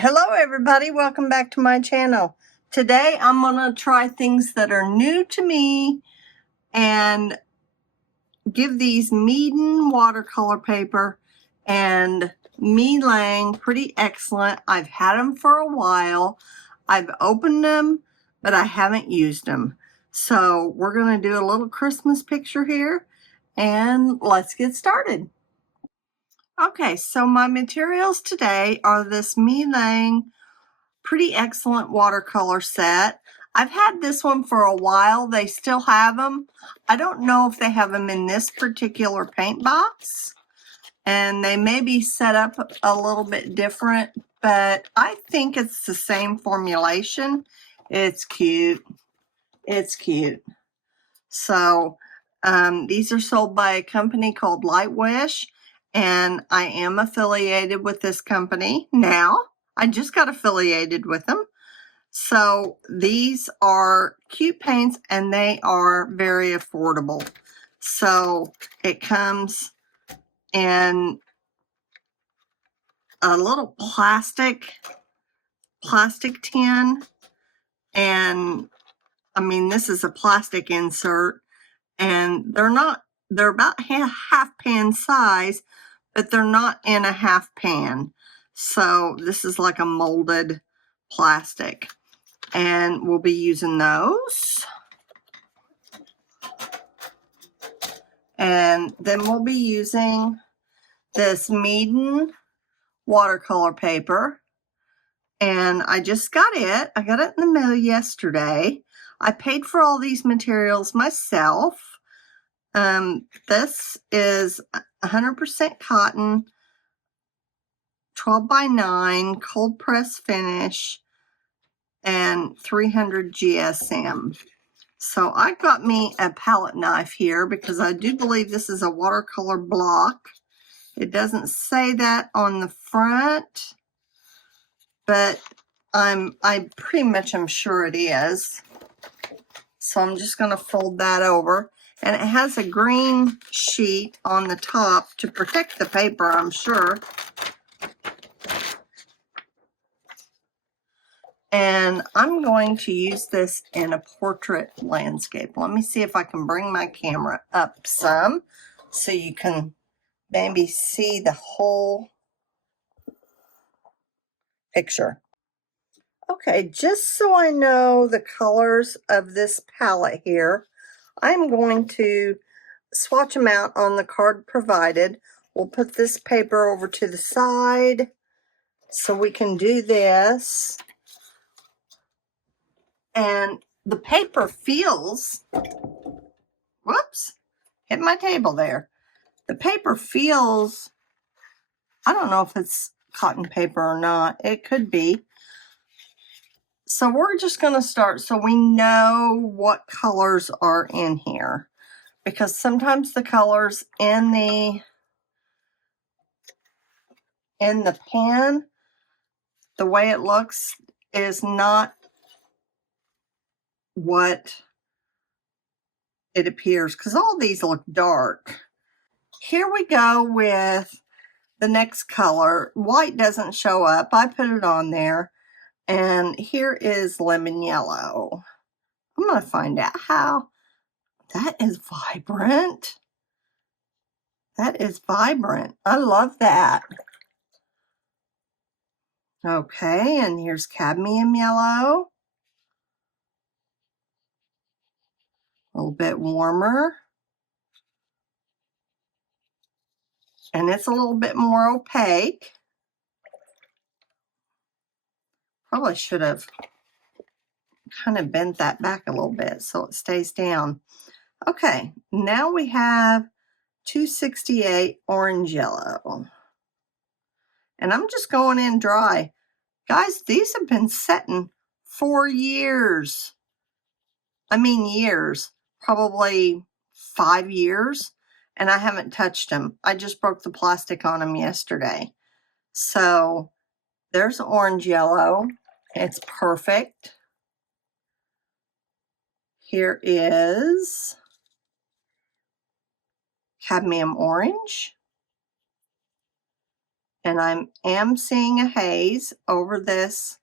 Hello everybody, welcome back to my channel. Today I'm going to try things that are new to me and give these Meeden watercolor paper and Me Lang pretty excellent. I've had them for a while. I've opened them, but I haven't used them. So we're going to do a little Christmas picture here and let's get started. Okay, so my materials today are this Me Lang pretty excellent watercolor set. I've had this one for a while. They still have them. I don't know if they have them in this particular paint box, and they may be set up a little bit different, but I think it's the same formulation. It's cute. It's cute. So these are sold by a company called Lightwish, and I am affiliated with this company now. I just got affiliated with them. So these are cute paints and they are very affordable. So it comes in a little plastic tin, and I mean, this is a plastic insert, and they're about half pan size, but they're not in a half pan. So this is like a molded plastic, and we'll be using those. And then we'll be using this Meeden watercolor paper. And I just got it. I got it in the mail yesterday. I paid for all these materials myself. This is 100% cotton, 12 by 9, cold press finish, and 300 GSM. So I got me a palette knife here because I do believe this is a watercolor block. It doesn't say that on the front, but I pretty much am sure it is. So I'm just going to fold that over. And it has a green sheet on the top to protect the paper, I'm sure. And I'm going to use this in a portrait landscape. Let me see if I can bring my camera up some so you can maybe see the whole picture. Okay, just so I know the colors of this palette here, I'm going to swatch them out on the card provided. We'll put this paper over to the side so we can do this. And the paper feels, whoops, hit my table there. The paper feels, I don't know if it's cotton paper or not. It could be. So we're just going to start so we know what colors are in here, because sometimes the colors in the pan, the way it looks is not what it appears, because all these look dark. Here we go with the next color. White doesn't show up. I put it on there. And here is lemon yellow. I'm going to find out how. That is vibrant. That is vibrant. I love that. Okay, and here's cadmium yellow. A little bit warmer. And it's a little bit more opaque. Probably should have kind of bent that back a little bit so it stays down. Okay, now we have 268 orange yellow. And I'm just going in dry. Guys, these have been setting for years. I mean years, probably 5 years, and I haven't touched them. I just broke the plastic on them yesterday. So there's orange yellow. It's perfect. Here is cadmium orange. And I am seeing a haze over this,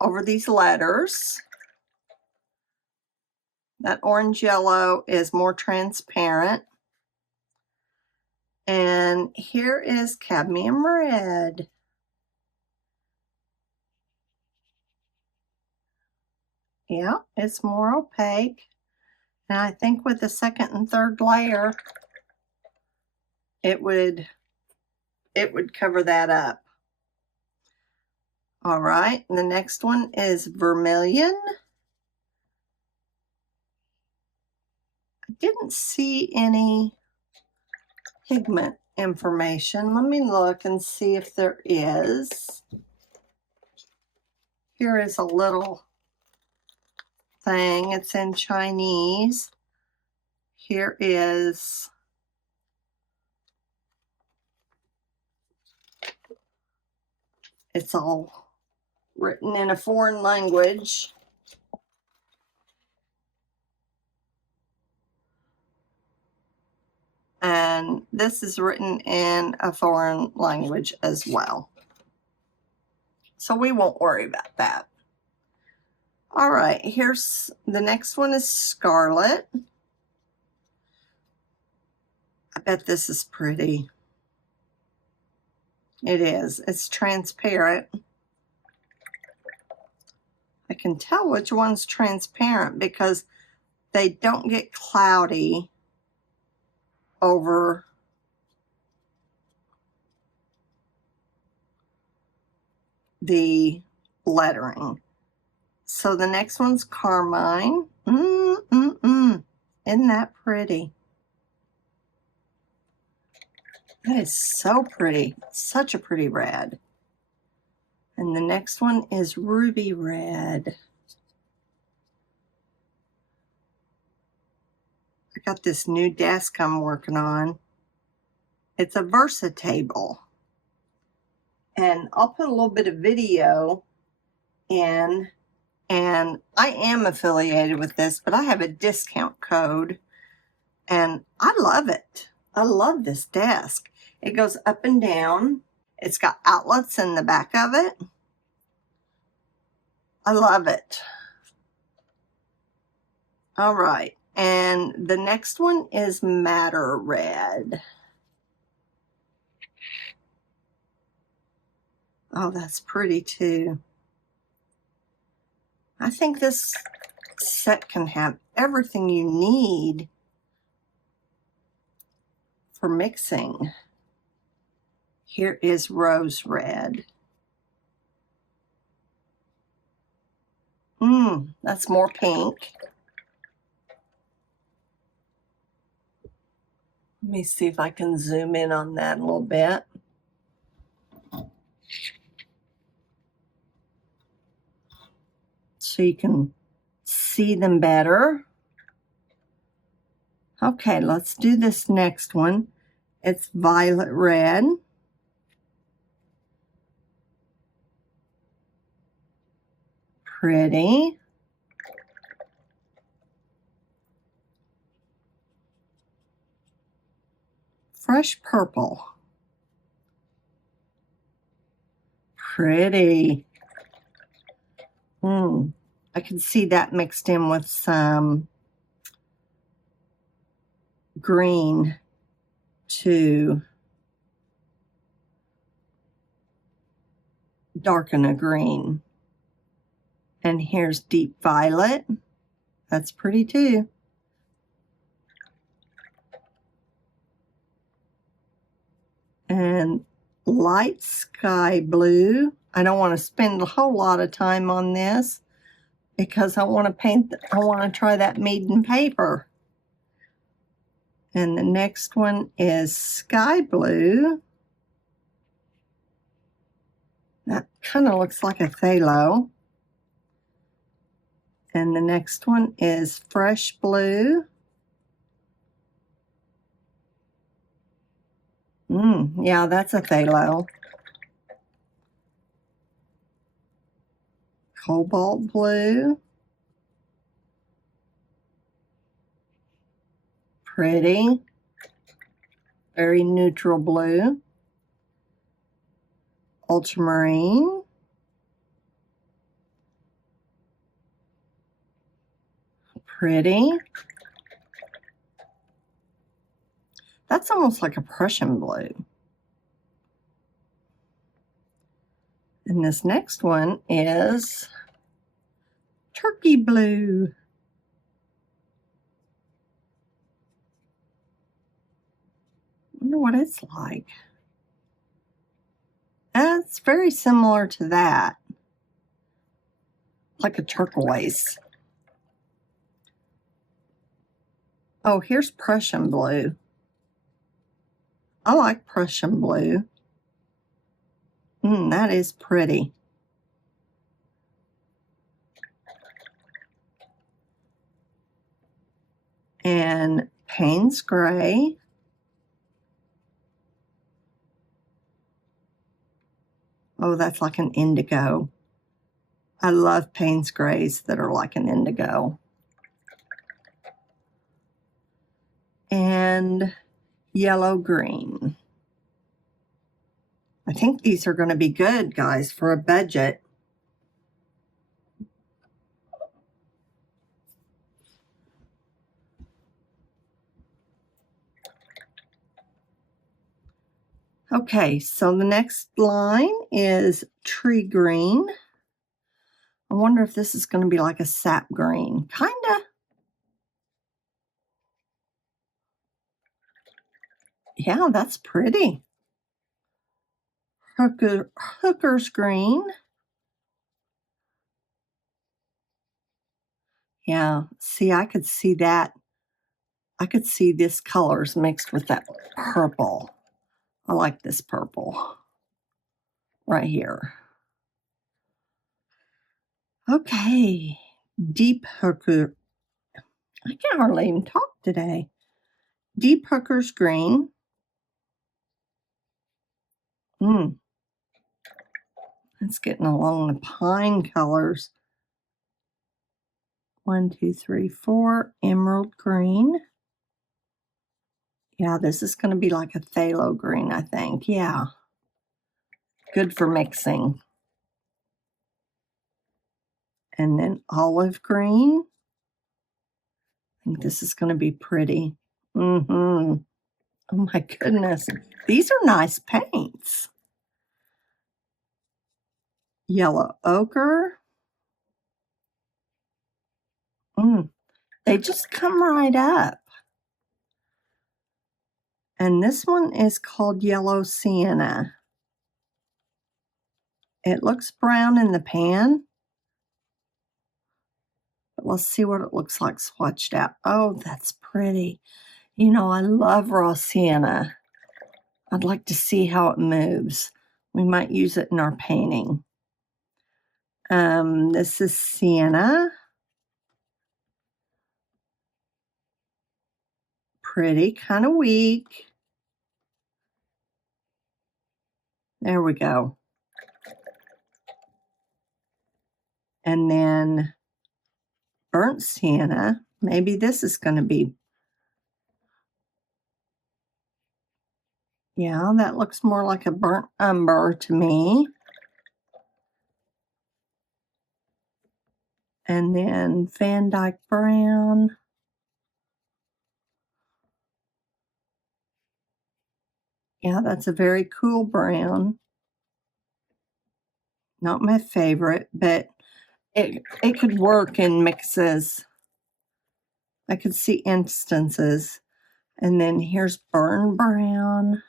over these letters. That orange yellow is more transparent. And here is cadmium red. Yeah, it's more opaque. And I think with the second and third layer, it would cover that up. All right, the next one is vermilion. I didn't see any pigment information. Let me look and see if there is. Here is a little thing. It's in Chinese. Here is it's all written in a foreign language. And this is written in a foreign language as well. So we won't worry about that. All right, here's the next one is scarlet. I bet this is pretty. It is. It's transparent. I can tell which one's transparent because they don't get cloudy over the lettering. So the next one's carmine. Isn't that pretty? That is so pretty. Such a pretty red. And the next one is ruby red. I got this new desk I'm working on. It's a Versatable. And I'll put a little bit of video in. And I am affiliated with this, but I have a discount code. And I love it. I love this desk. It goes up and down. It's got outlets in the back of it. I love it. All right. And the next one is madder red. Oh, that's pretty too. I think this set can have everything you need for mixing. Here is rose red. That's more pink. Let me see if I can zoom in on that a little bit. So you can see them better. Okay, let's do this next one. It's violet red. Pretty. Fresh purple. Pretty. I can see that mixed in with some green to darken a green. And here's deep violet. That's pretty too. And light sky blue. I don't want to spend a whole lot of time on this because I want to paint, I want to try that Meeden paper. And the next one is sky blue. That kind of looks like a phthalo. And the next one is fresh blue. Yeah, that's a phthalo. Cobalt blue. Pretty. Very neutral blue. ultramarine, pretty. That's almost like a Prussian blue. And this next one is turkey blue. Wonder what it's like. It's very similar to that, like a turquoise. Oh, here's Prussian blue. I like Prussian blue. That is pretty. And Payne's gray. Oh, that's like an indigo. I love Payne's grays that are like an indigo. And yellow green. I think these are going to be good, guys, for a budget. Okay, so the next line is tree green. I wonder if this is going to be like a sap green. Kinda. Yeah, that's pretty. Hooker's green. Yeah, see, I could see that. I could see this colors mixed with that purple. I like this purple right here. Okay, deep hooker. I can't hardly even talk today. Deep hooker's green. It's getting along the pine colors. 1, 2, 3, 4. Emerald green. Yeah, this is going to be like a phthalo green, I think. Yeah. Good for mixing. And then olive green. I think this is going to be pretty. Oh my goodness. These are nice paints. Yellow ochre. They just come right up. And this one is called yellow sienna. It looks brown in the pan. But let's see what it looks like swatched out. Oh, that's pretty. You know, I love raw sienna. I'd like to see how it moves. We might use it in our painting. This is sienna. Pretty, kind of weak. There we go. And then burnt sienna. Maybe this is going to be. Yeah, that looks more like a burnt umber to me. And then Van Dyke brown. Yeah, that's a very cool brown. Not my favorite, but it could work in mixes. I could see instances. And then here's burn brown.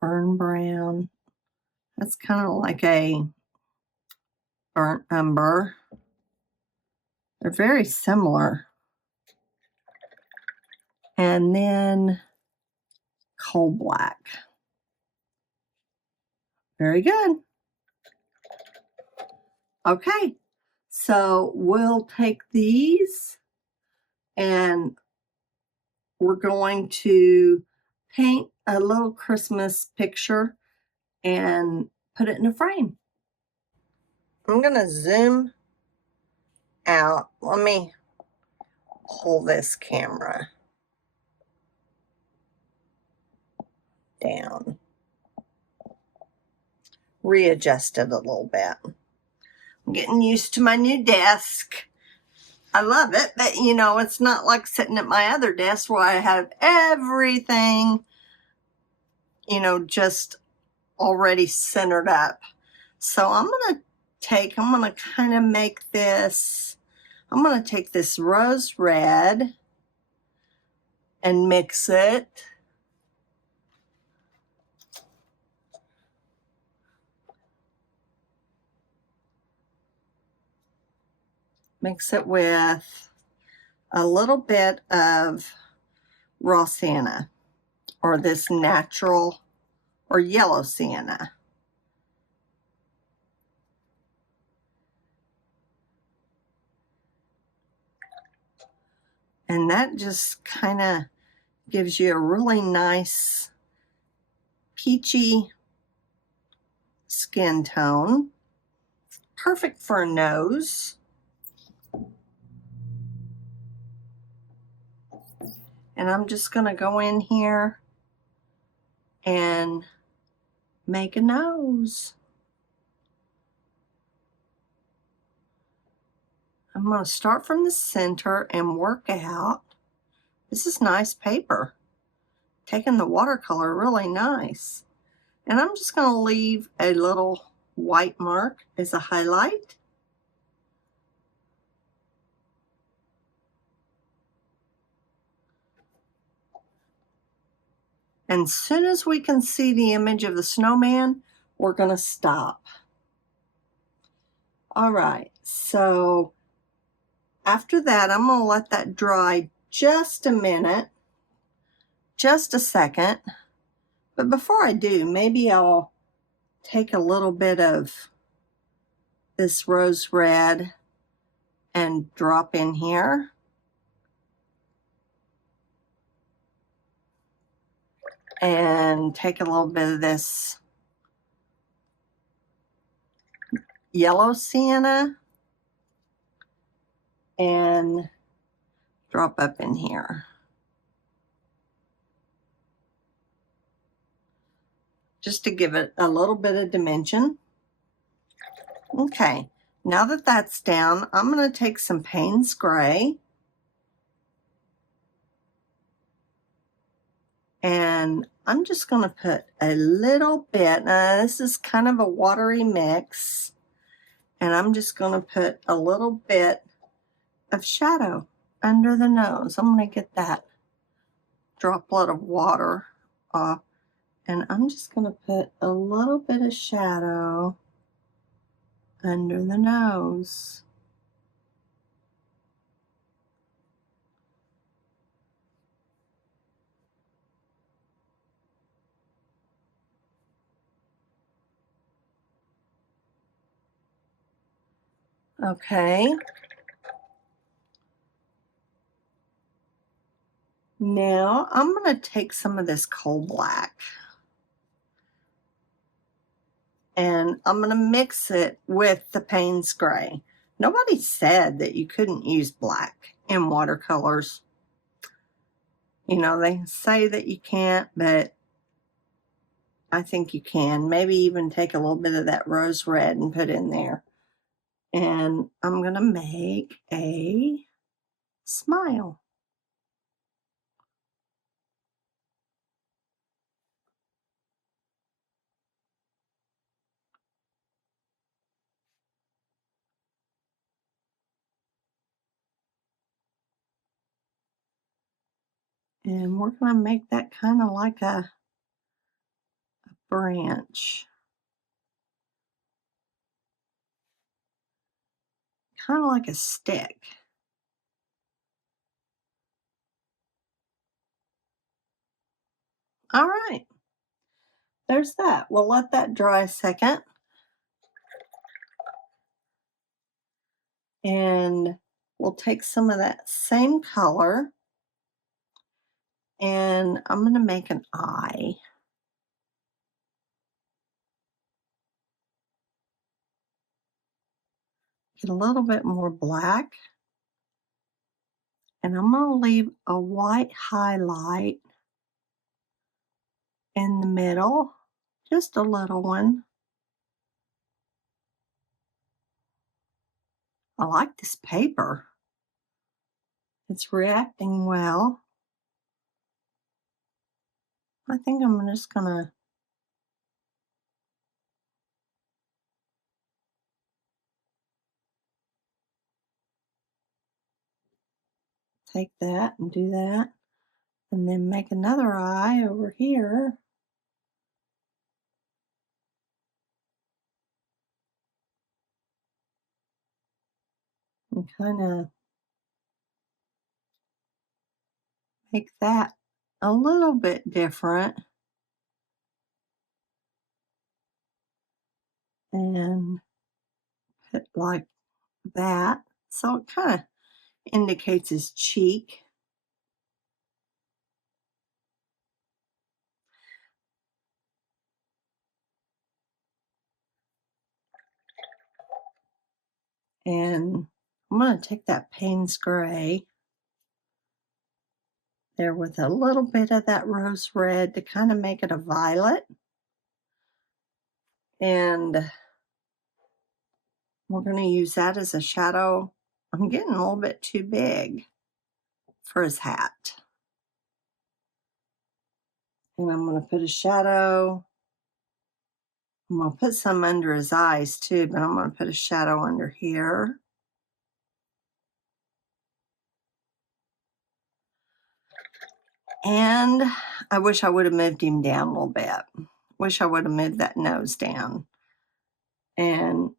Burn brown. That's kind of like a burnt umber. They're very similar. And then coal black. Very good. Okay, so we'll take these and we're going to paint a little Christmas picture and put it in a frame. I'm going to zoom out. Let me pull this camera. down. Readjust it a little bit. I'm getting used to my new desk. I love it, but you know, it's not like sitting at my other desk where I have everything, you know, just already centered up. So I'm going to kind of make this, I'm going to take this rose red and mix it. Mix it with a little bit of raw sienna, or this natural or yellow sienna. And that just kind of gives you a really nice peachy skin tone. Perfect for a nose. And I'm just going to go in here and make a nose. I'm going to start from the center and work out. This is nice paper. Taking the watercolor really nice. And I'm just going to leave a little white mark as a highlight. And as soon as we can see the image of the snowman, we're going to stop. All right, so after that, I'm going to let that dry just a minute, just a second. But before I do, maybe I'll take a little bit of this rose red and drop in here. And take a little bit of this yellow sienna and drop up in here. Just to give it a little bit of dimension. Okay, now that that's down, I'm going to take some Payne's Gray and I'm just going to put a little bit. Now, this is kind of a watery mix, and I'm just going to put a little bit of shadow under the nose. I'm going to get that droplet of water off, and I'm just going to put a little bit of shadow under the nose. Okay. Now I'm going to take some of this coal black and I'm going to mix it with the Payne's Gray. Nobody said that you couldn't use black in watercolors. You know, they say that you can't, but I think you can. Maybe even take a little bit of that rose red and put in there. And I'm going to make a smile. And we're going to make that kind of like a branch. Kind of like a stick. All right. There's that. We'll let that dry a second. And we'll take some of that same color and I'm going to make an eye. Get a little bit more black. And I'm going to leave a white highlight in the middle, just a little one. I like this paper. It's reacting well. I think I'm just gonna take that and do that, and then make another eye over here. And kind of make that a little bit different. And put like that. So it kind of indicates his cheek. And I'm going to take that Payne's Gray there with a little bit of that rose red to kind of make it a violet. And we're going to use that as a shadow. I'm getting a little bit too big for his hat. And I'm going to put a shadow. I'm going to put some under his eyes too, but I'm going to put a shadow under here. And I wish I would have moved him down a little bit. Wish I would have moved that nose down. And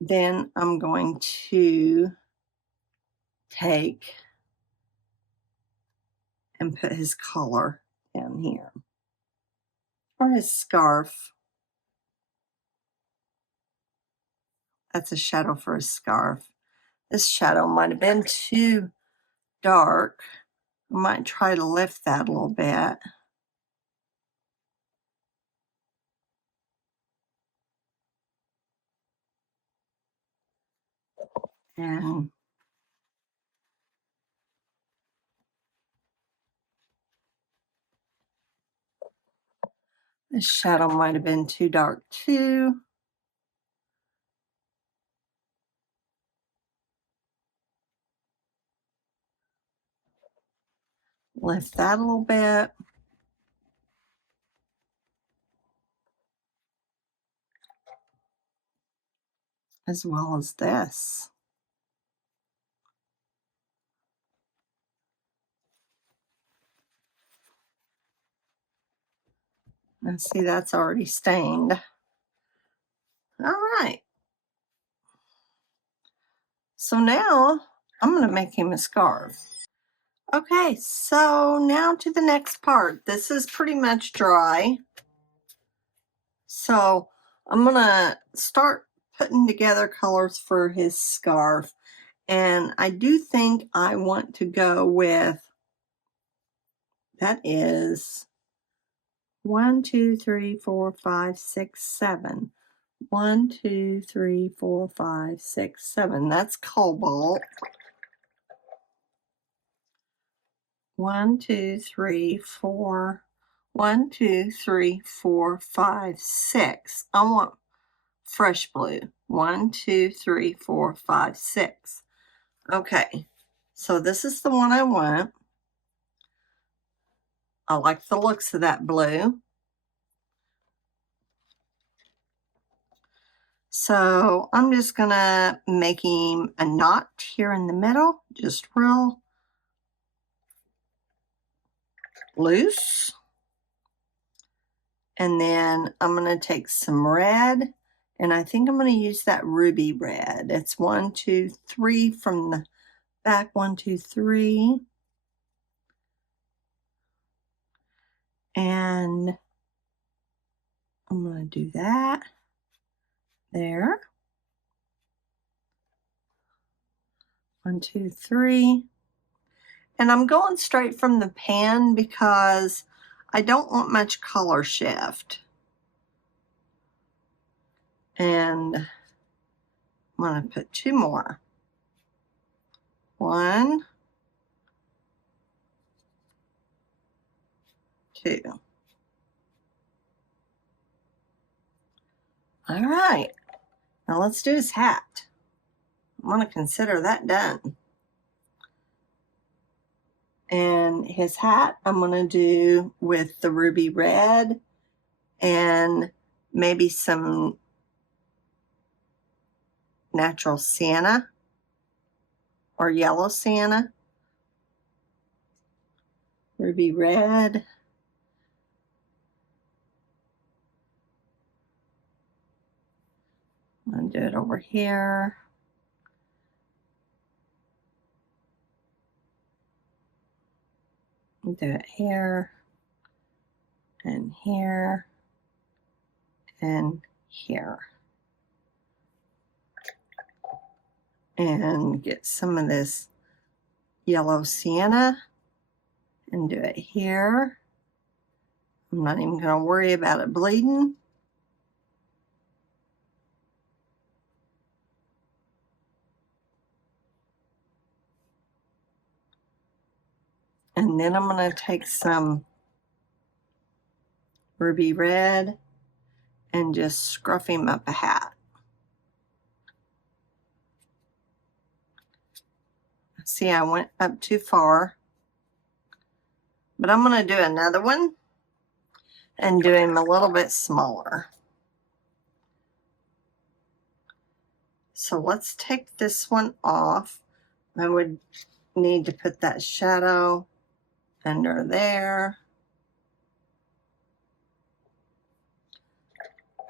then I'm going to take and put his collar down here. Or his scarf. That's a shadow for his scarf. This shadow might have been too dark. I might try to lift that a little bit. And this shadow might have been too dark too. Lift that a little bit. As well as this. And see, that's already stained. All right. So now I'm going to make him a scarf. Okay, so now to the next part. This is pretty much dry. So I'm going to start putting together colors for his scarf. And I do think I want to go with, that is 1, 2, 3, 4, 5, 6, 7. 1, 2, 3, 4, 5, 6, 7. That's cobalt. 1, 2, 3, 4. 1, 2, 3, 4, 5, 6. I want fresh blue. 1, 2, 3, 4, 5, 6. Okay, so this is the one I want. I like the looks of that blue. So I'm just gonna make him a knot here in the middle, just real loose. And then I'm gonna take some red, and I think I'm gonna use that ruby red. It's 1, 2, 3 from the back, 1, 2, 3. And I'm gonna do that there. 1, 2, 3. And I'm going straight from the pan because I don't want much color shift. And I'm going to put 2 more. 1, 2. All right, now let's do his hat. I'm going to consider that done. And his hat I'm going to do with the ruby red and maybe some natural sienna or yellow sienna. Ruby red. I'm going to do it over here. Do it here and here and here. And get some of this yellow sienna and do it here. I'm not even going to worry about it bleeding. And then I'm going to take some ruby red and just scruff him up a hat. See, I went up too far. But I'm going to do another one and do him a little bit smaller. So let's take this one off. I would need to put that shadow under there.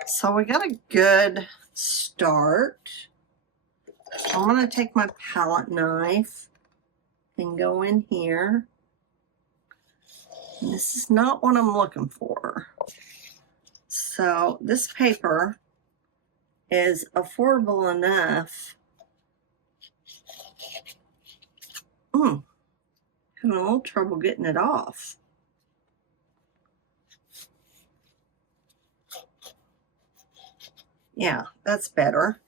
So we got a good start. I'm going to take my palette knife and go in here. And this is not what I'm looking for. So this paper is affordable enough. Having a little trouble getting it off. Yeah, that's better.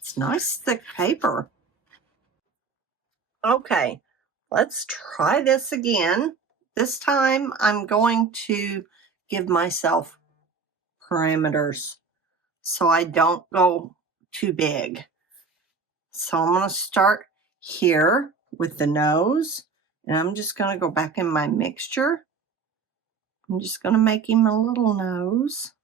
It's nice thick paper. Okay, let's try this again. This time I'm going to give myself parameters so I don't go too big. So I'm going to start here with the nose, and I'm just going to go back in my mixture. I'm just going to make him a little nose.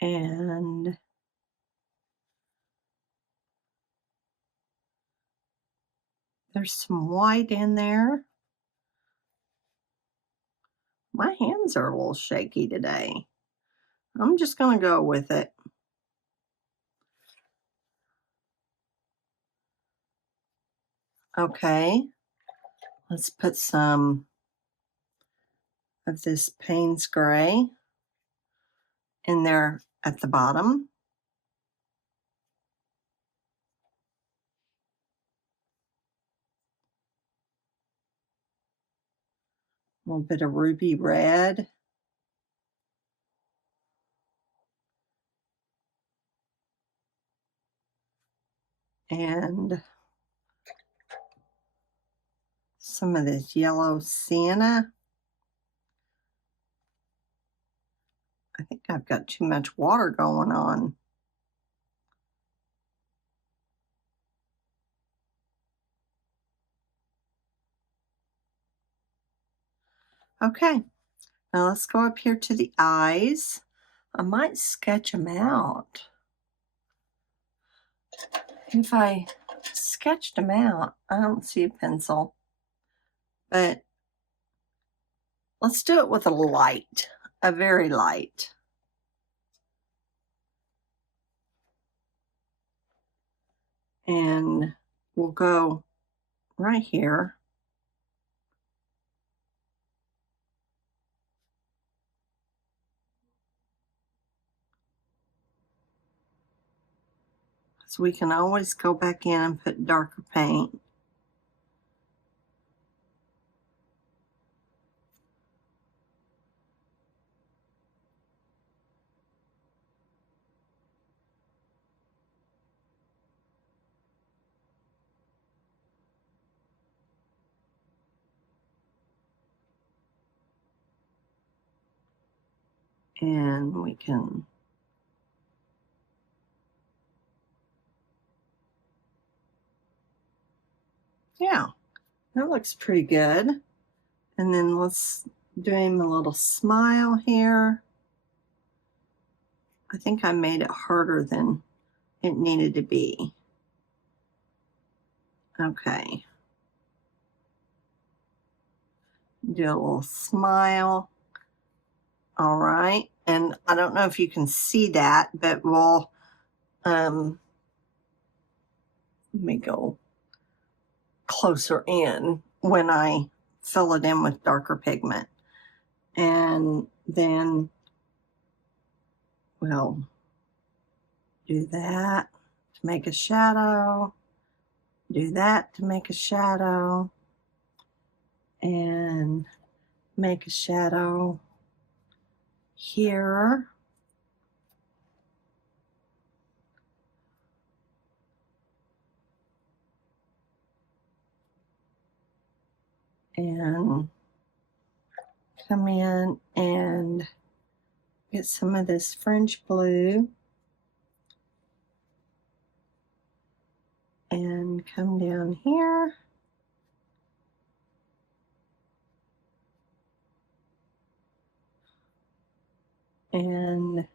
And there's some white in there. My hands are a little shaky today. I'm just going to go with it. Okay, let's put some of this Payne's Gray in there at the bottom. A little bit of ruby red. And some of this yellow sienna. I think I've got too much water going on. Okay, now let's go up here to the eyes. I might sketch them out. If I sketched them out, I don't see a pencil, but let's do it with a light, a very light. And we'll go right here. So we can always go back in and put darker paint. And we can yeah, that looks pretty good. And then let's do him a little smile here. I think I made it harder than it needed to be. Okay. Do a little smile. All right. And I don't know if you can see that, but we'll, let me go closer in when I fill it in with darker pigment. And then we'll do that to make a shadow, do that to make a shadow, and make a shadow here. And come in and get some of this French blue and come down here. And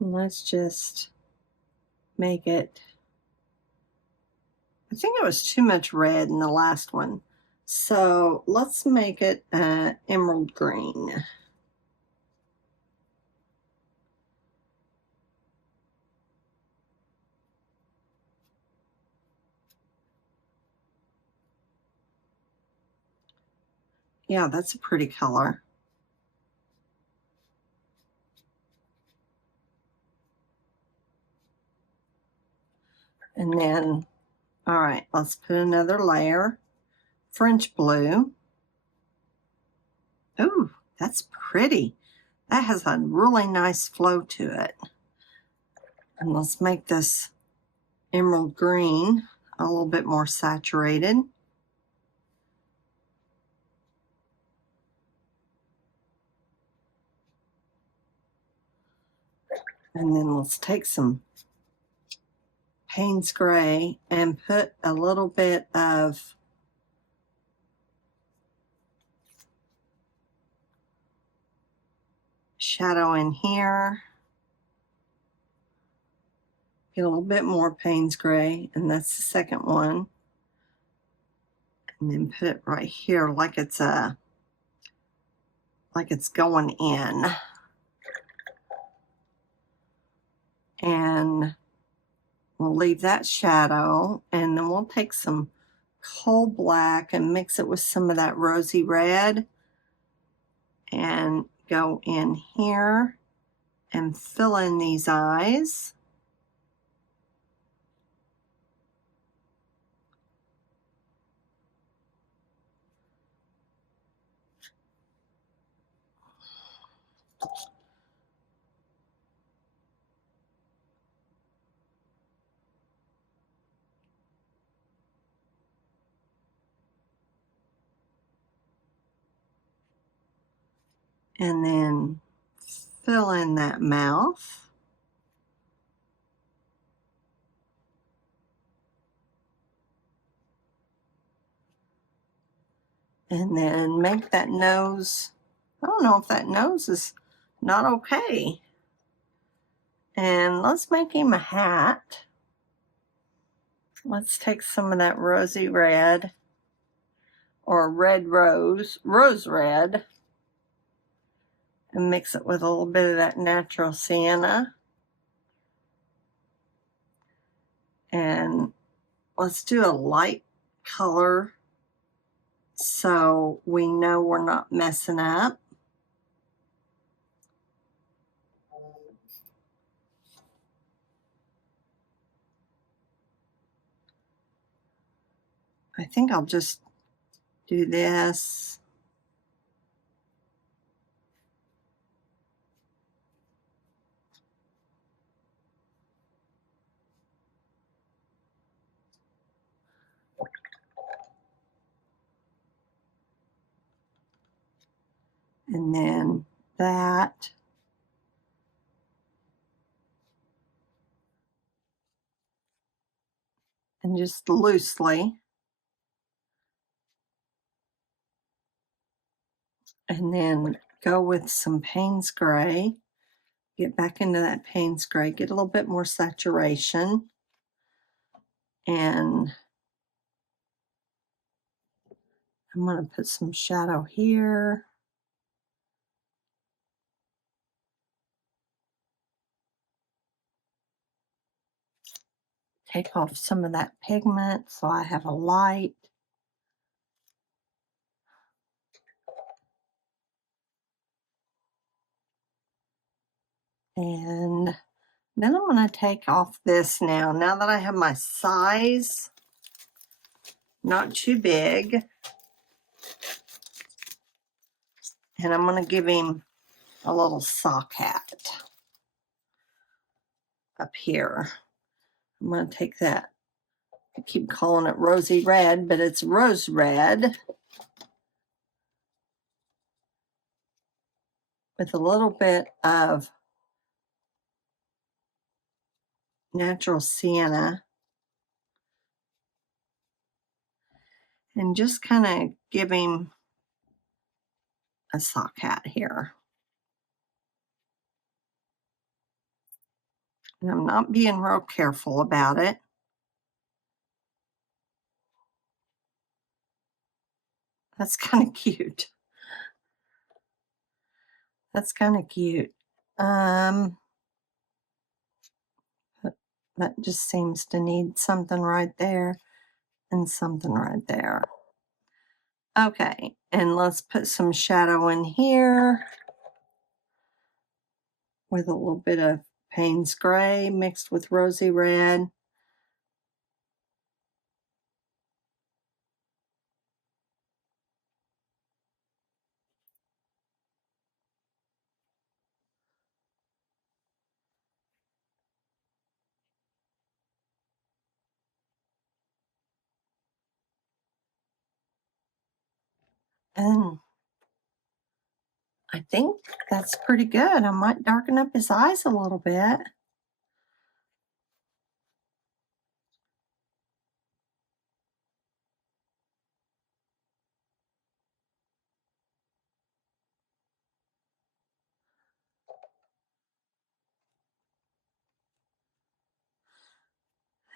let's just make it, I think it was too much red in the last one. So let's make it emerald green. Yeah, that's a pretty color. And then, all right, let's put another layer. French blue. Ooh, that's pretty. That has a really nice flow to it. And let's make this emerald green a little bit more saturated. And then let's take some Payne's Gray and put a little bit of shadow in here. Get a little bit more Payne's Gray, and that's the second one. And then put it right here like it's going in. And we'll leave that shadow, and then we'll take some coal black and mix it with some of that rosy red and go in here and fill in these eyes. And then fill in that mouth. And then make that nose, I don't know if that nose is not okay. And let's make him a hat. Let's take some of that rosy red or red rose red, and mix it with a little bit of that natural sienna. And let's do a light color so we know we're not messing up. I think I'll just do this. And then that. And just loosely. And then go with some Payne's Gray. Get back into that Payne's Gray. Get a little bit more saturation. And I'm going to put some shadow here. Take off some of that pigment so I have a light. And then I'm going to take off this now that I have my size, not too big. And I'm going to give him a little sock hat up here. I'm going to take that. I keep calling it rosy red, but it's rose red with a little bit of natural sienna. And just kind of give him a sock hat here. And I'm not being real careful about it. That's kind of cute. That's kind of cute. That just seems to need something right there and something right there. Okay, and let's put some shadow in here with a little bit of Payne's Gray mixed with rosy red. And I think that's pretty good. I might darken up his eyes a little bit.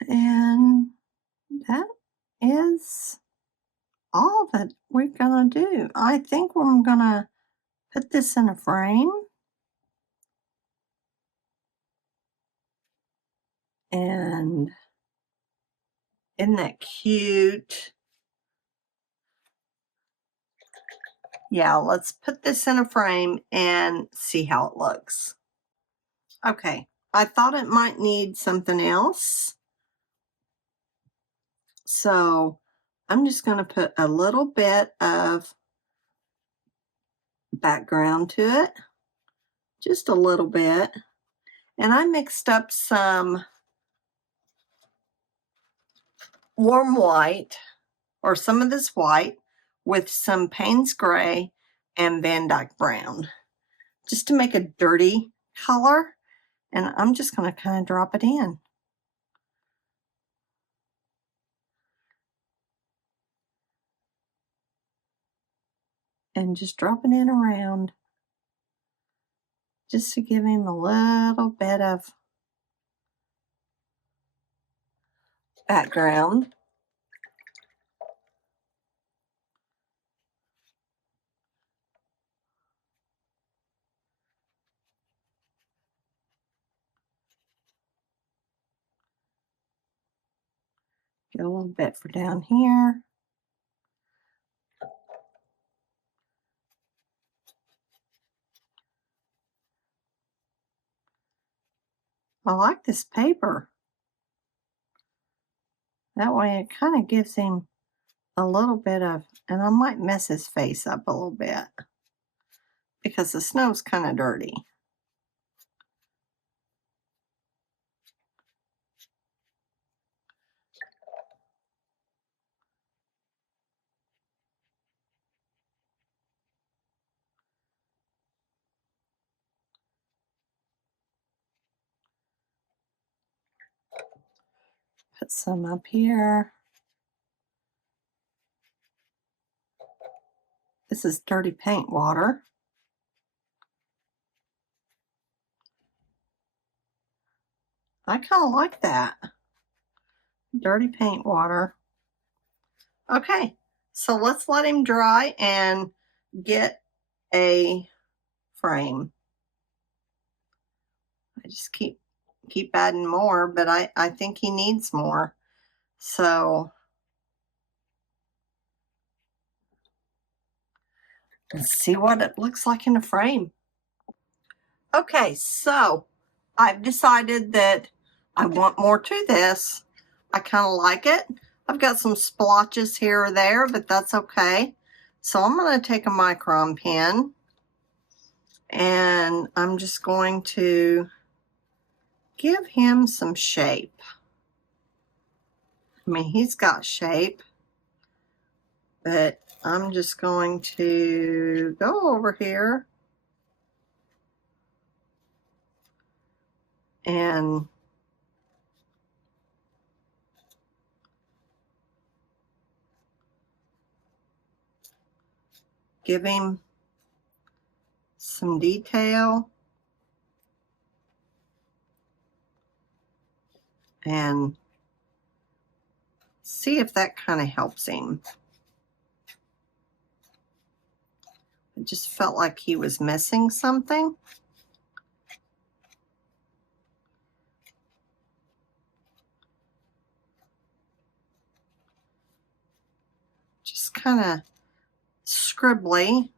And that is all that we're gonna do. I think we're gonna put this in a frame. And isn't that cute? Yeah, let's put this in a frame and see how it looks. Okay, I thought it might need something else. So I'm just going to put a little bit of background to it. Just a little bit. And I mixed up some warm white, or some of this white, with some Payne's Gray and Van Dyke Brown, just to make a dirty color. And I'm just going to kind of drop it in. And just drop it in around, just to give him a little bit of background. Get a little bit for down here. I like this paper. That way it kind of gives him a little bit of, and I might mess his face up a little bit because the snow's kind of dirty. Put some up here. This is dirty paint water. I kind of like that. Dirty paint water. Okay, so let's let him dry and get a frame. I just keep adding more, but I think he needs more. So let's see what it looks like in a frame. Okay, so I've decided that I want more to this. I kind of like it. I've got some splotches here or there, but that's okay. So I'm going to take a micron pen and I'm just going to give him some shape. I mean, he's got shape, but I'm just going to go over here and give him some detail and see if that kind of helps him. I just felt like he was missing something. Just kind of scribbly.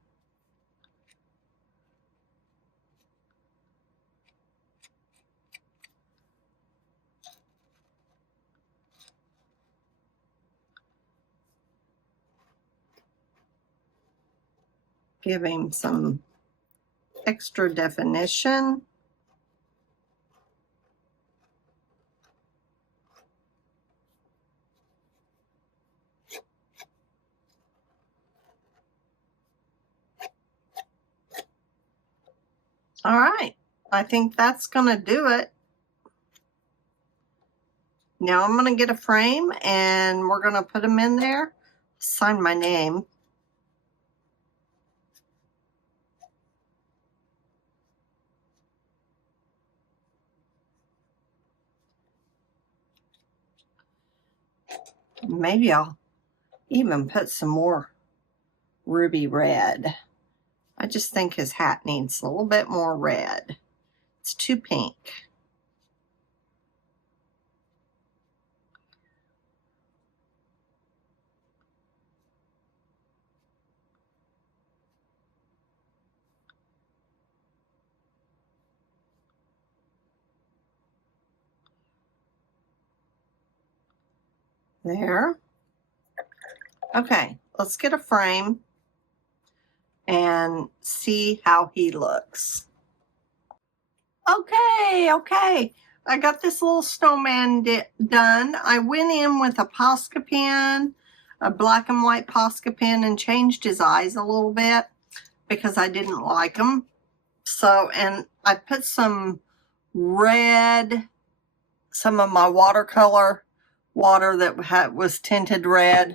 Give him some extra definition. All right, I think that's gonna do it. Now I'm gonna get a frame and we're gonna put them in there, sign my name. Maybe I'll even put some more ruby red. I just think his hat needs a little bit more red. It's too pink. There. Okay, let's get a frame and see how he looks. Okay. I got this little snowman done. I went in with a Posca pen, a black and white Posca pen, and changed his eyes a little bit because I didn't like them. So, and I put some red, some of my watercolor water that was tinted red,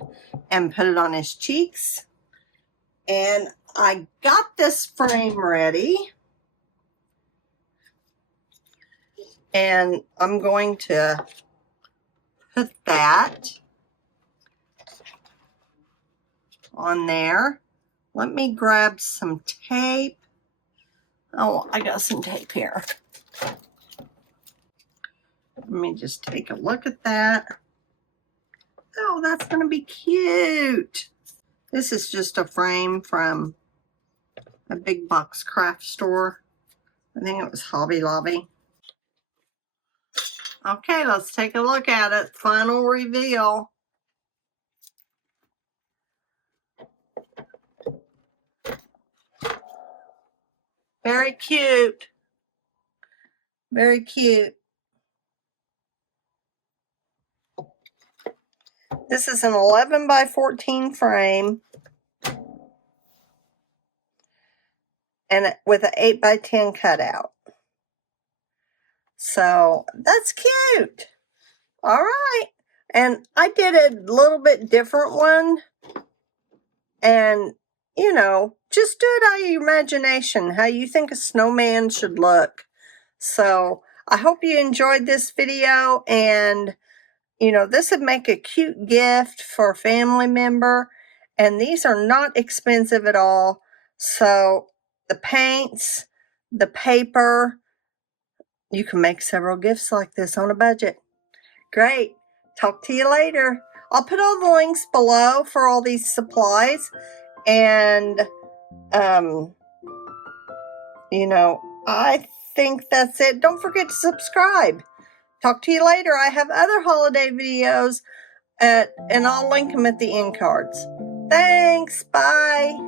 and put it on his cheeks. And I got this frame ready. And I'm going to put that on there. Let me grab some tape. Oh, I got some tape here. Let me just take a look at that. Oh, that's going to be cute. This is just a frame from a big box craft store. I think it was Hobby Lobby. Okay, let's take a look at it. Final reveal. Very cute. Very cute. This is an 11 by 14 frame and with an 8 by 10 cutout. So that's cute. All right. And I did a little bit different one. And, you know, just do it out of your imagination, how you think a snowman should look. So I hope you enjoyed this video, and, you know, this would make a cute gift for a family member. And these are not expensive at all. So the paints, the paper, you can make several gifts like this on a budget. Great. Talk to you later. I'll put all the links below for all these supplies. And, you know, I think that's it. Don't forget to subscribe. Talk to you later. I have other holiday videos and I'll link them at the end cards. Thanks. Bye.